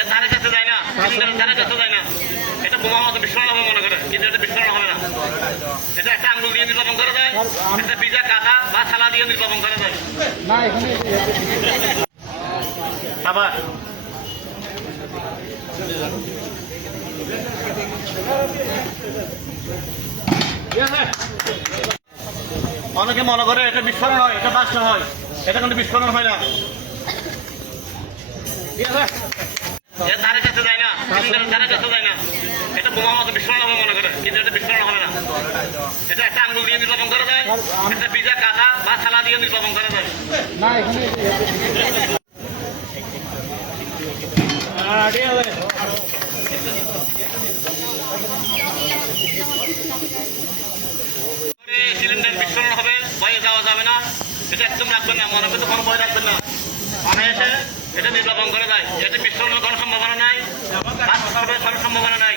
এর ধারে কাছে যায় না, সিলিন্ডারের ধারে কাছে যায় না। এটা বোমার মতো বিস্ফোরণ হবে মনে করে, কিন্তু এটা বিস্ফোরণ হবে না। এটা একটা আঙ্গুল দিয়ে নির্বাপন করা যায়, একটা ভিজা কাঁথা বা থালা দিয়ে নির্বাপন করা যায়। আবার অনেকে মনে করে এটা বিস্ফোরণ হয়, এটা বাস্ট হয়, এটা কিন্তু বিস্ফোরণ হয় না। এর ধারে কাছে যায় না, সিলিন্ডারের ধারে কাছে যায় না। এটা বোমার মতো বিস্ফোরণ হবে মনে করে, কিন্তু এটা বিস্ফোরণ হবে না। এটা একটা আঙ্গুল দিয়ে নির্বাপন করা যায়, একটা ভিজা কাঁথা বা থালা দিয়ে নির্বাপন করা যায়। সিলিন্ডার বিস্ফোরণ হবে, ভয়ে যাওয়া যাবে না। এটা একদম রাখবেন না, মনে করতে কোনো ভয় রাখবেন না। অনায়াসে এটা নির্বাপন করা যায়। এটা বিস্ফোরণের কোনো সম্ভাবনা নাই, কোনো সম্ভাবনা নাই।